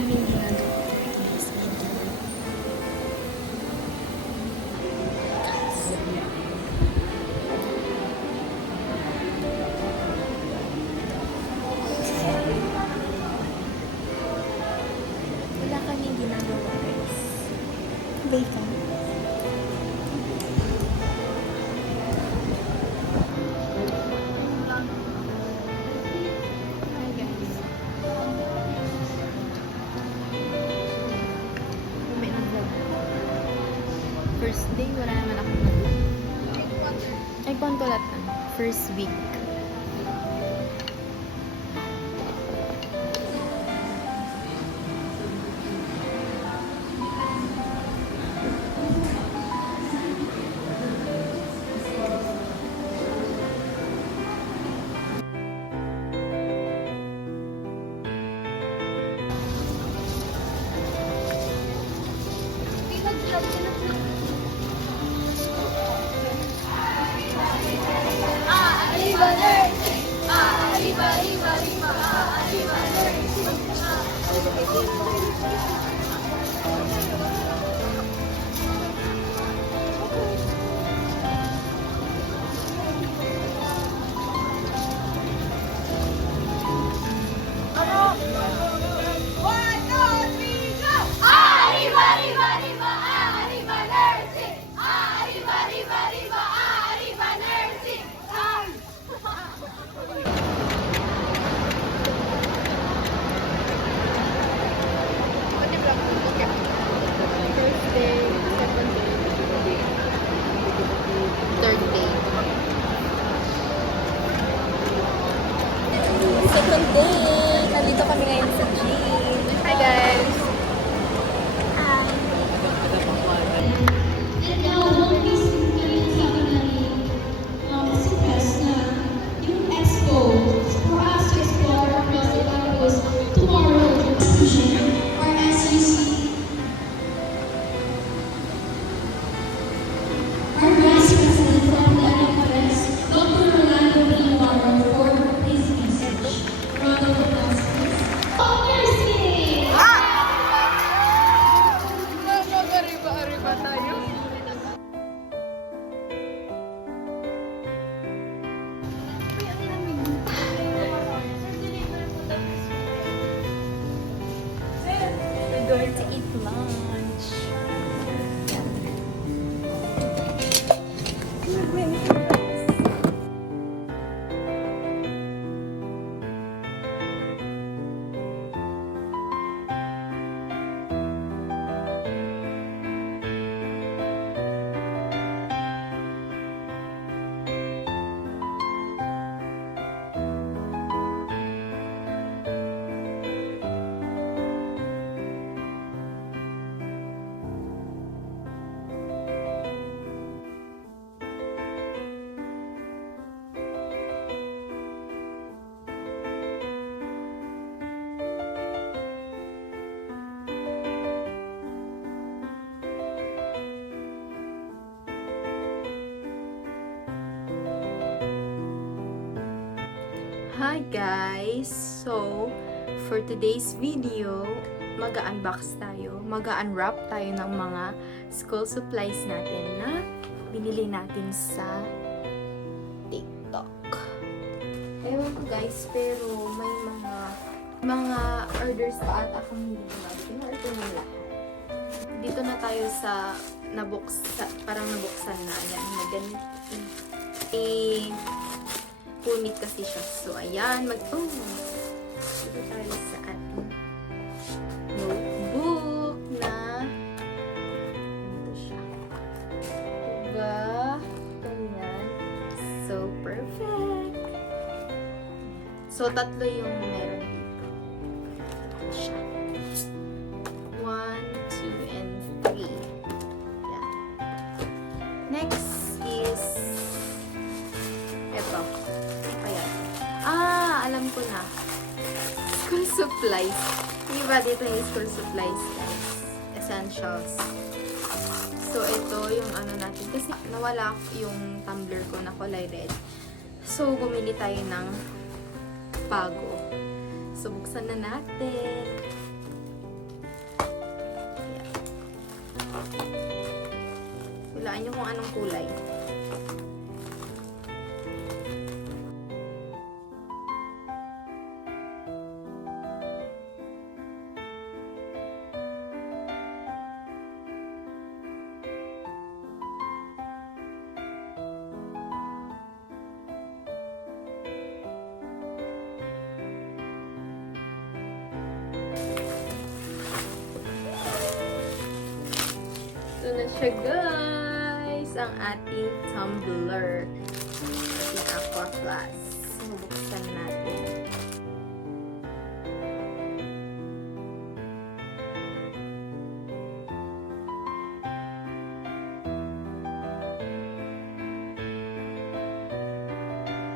kaming ginagawa. Guys, wala kaming ginagawa, guys. Bacon. First day, wala naman akong nag-vlog. Ay, kontulat na. First week. Second day! Nandito kami ngayon sa gym. Hi guys! Going to eat lunch. Hi guys! So, for today's video, mag-unbox tayo, mag-unwrap tayo ng mga school supplies natin na binili natin sa TikTok. Ewan ko guys, pero may mga orders pa at akong hindi gumamit. Ito na lahat. Dito na tayo sa parang nabuksan na. Ayan, na ganito. Full meat kasi siya. So, ayan. Dito tayo sa ating notebook na ito siya. Diba? Ganyan. So, perfect. So, tatlo yung meron dito. Ito siya. 1, 2, and 3. Yan. Next is ito. Alam ko na. School supplies. Hindi ba dito yung school supplies, guys? Essentials. So, ito yung ano natin. Kasi nawala yung tumbler ko na kulay red. So, bumili tayo ng bago. So, buksan na natin. Hulaan nyo kung anong kulay. Ito na siya, guys! Ang ating tumbler. Ating aqua flask. Bubuksan natin.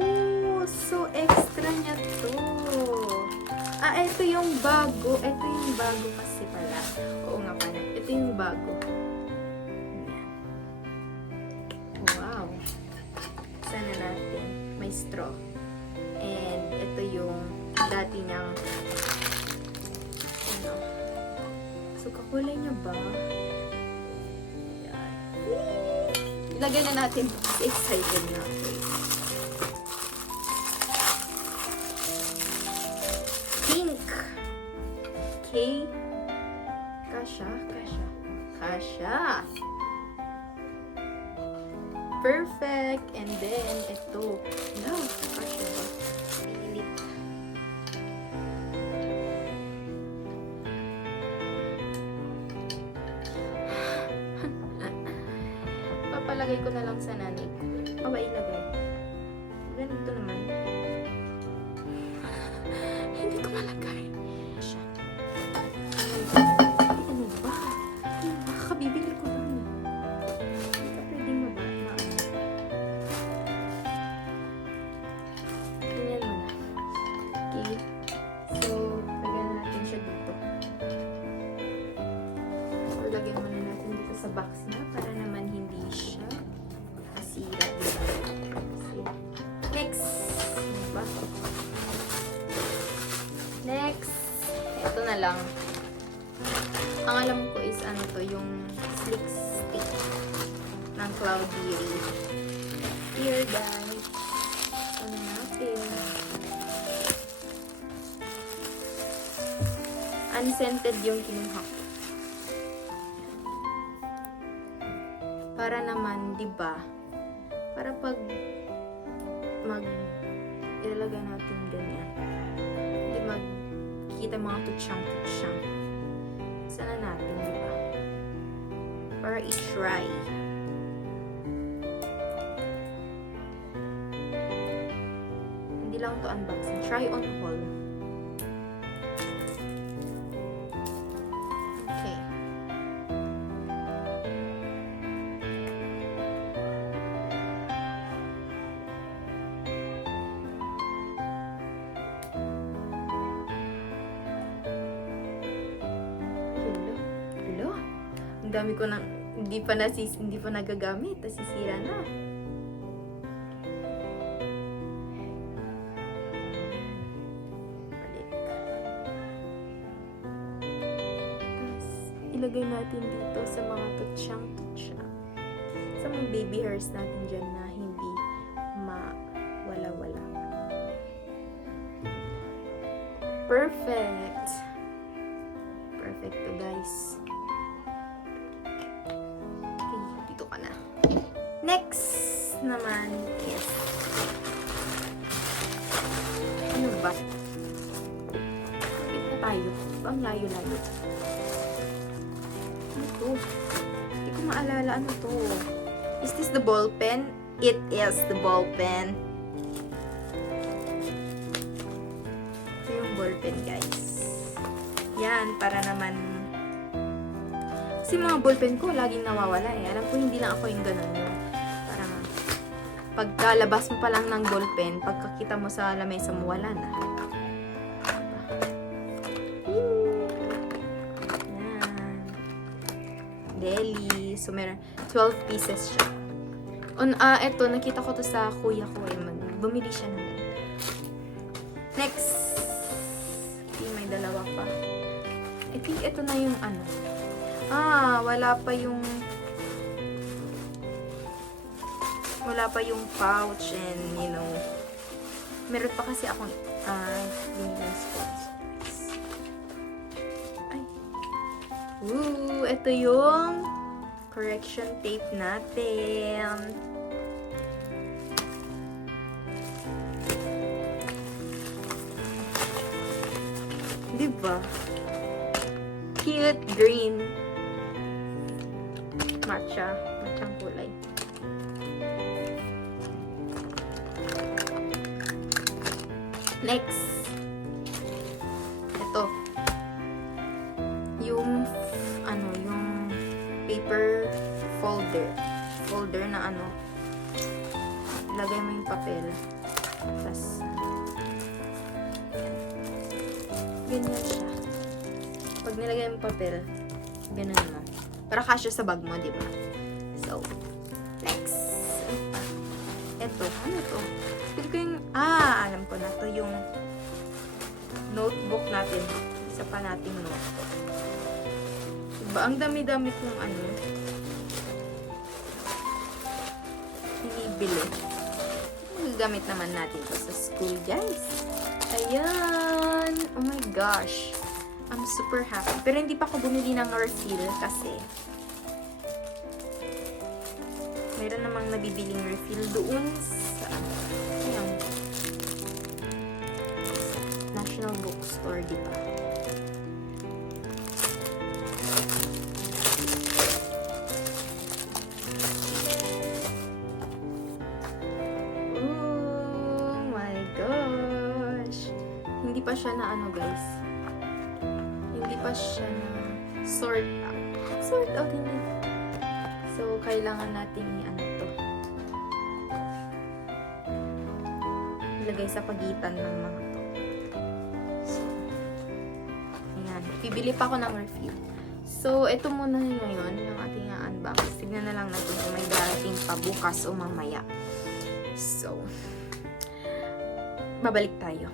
Oh, so extra niya to. Ito yung bago. Ito yung bago kasi pala. Oo nga pala. Ito yung bago. Wow. Sana natin. May straw. And ito yung dati niyang ano. So, kakulay niya ba? Yan. Ilagay na natin. Excited na ako. Pink. Okay. Kasha. Perfect. And then, ito. No, kasha ba? Pilit. Papalagay ko na lang sa nanay ko. Aba, ilagay. Ganito naman. Hindi ko malagay. Siya. Ano ba? Makakabibili ko ba? Hindi ka pwedeng maano. Ganyan mo na. Okay. So, lagyan natin siya dito. Or lagyan muna natin dito sa box niya para naman hindi siya masira. Next. Ano ba? Next. Ito na lang. Ang alam ko is ano to, yung slick stick ng Cloudery. Here, guys. Ano natin? Unscented yung kinuha ko. Para naman, di ba? Para pag ilalagay natin ganyan. Hindi magkikita mga tutsyang. Sana natin, di ba? Para i-try. Hindi lang to unboxing. Try on haul. Okay. Ang dami ko nang hindi pa nagagamit, nasisira na. Balik. Tapos, ilagay natin dito sa mga tutsyang. Sa mga baby hairs natin dyan na hindi mawala-wala. Perfect! Perfect to, guys. Next naman is ano ba? Kapit na tayo. Ang layo-layo. Ano to? Hindi ko maalala ano to. Is this the ball pen? It is the ball pen. Ito yung ball pen, guys. Yan, para naman kasi mga ballpen ko laging nawawala eh. Alam ko hindi lang ako yung ganun yun. Parang pagkalabas mo pa lang ng ballpen, pagkakita mo sa lamesa mo, wala na. Yan. Deli. So, meron 12 pieces siya. Eto, nakita ko to sa kuya ko eh. Bumili siya naman. Next. May dalawa pa. I think ito na yung ano. Wala pa yung wala pa yung pouch and, you know, meron pa kasi akong binigyan sports. Ay. Woo! Ito yung correction tape natin. Diba? Cute green. Matcha. Matchang kulay. Next. Ito. Yung paper folder. Folder na lagay mo yung papel. Tapos, ganyan siya. Pag nilagay mo yung papel, ganun mo. Para kasya sa bag mo, di ba? So, next. Ito. Ano to? Feel ko yung, alam ko na to, yung notebook natin. Isa pa nating notebook. Diba? Ang dami-dami kong hinibili. Magagamit naman natin to sa school, guys. Ayan! Oh my gosh! I'm super happy. Pero hindi pa ako bumili ng refill kasi meron namang nabibiling refill doon sa ayan, National Bookstore, di ba? Oh my gosh! Hindi pa siya na guys. Hindi pa siya na sort out hindi. So, kailangan natin to. Ilagay sa pagitan ng mga to. So, ayan. Bibili pa ako ng refill. So, ito muna ngayon yung ating unbox. Tignan na lang natin kung may darating pa bukas o mamaya. So, babalik tayo.